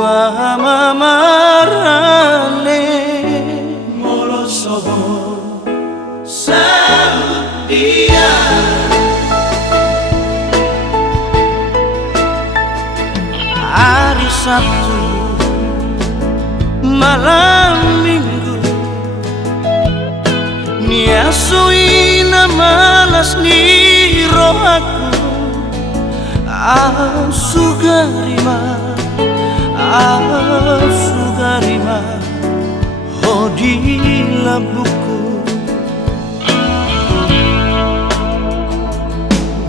Tua mamarane molosobo saut dia. Hari Sabtu malam Minggu niasuina malas ni rohaku Sugarima hodila buku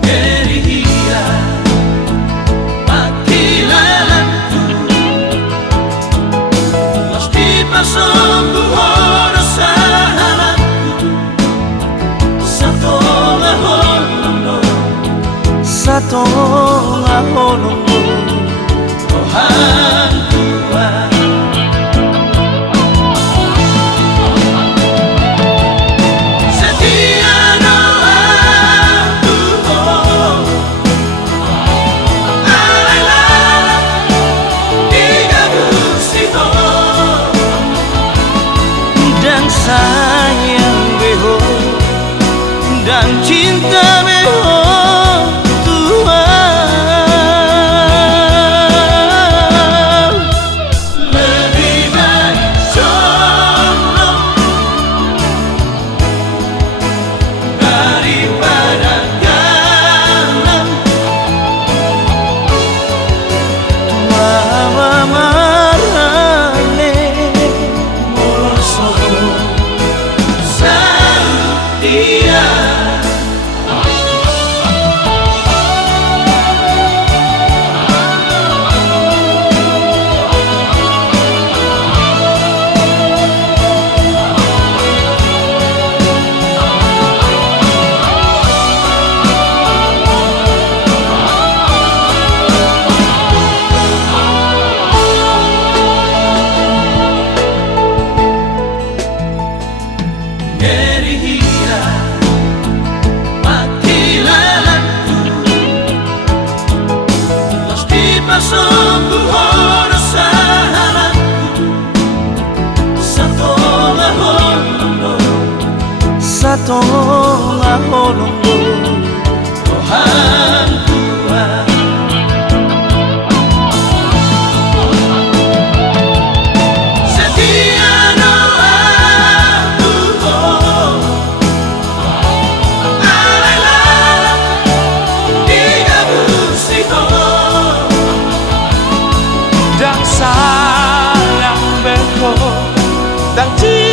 Gerihia makilalanku Los tipasong buhoro sahalanku Satonga holongo Tuhan tua setia doaku alala tiga musiko dan sayang beho dan cinta beho Satonga holongo Tuhan tua setia doaku alala tiga musiko dan sayang beko dan cinta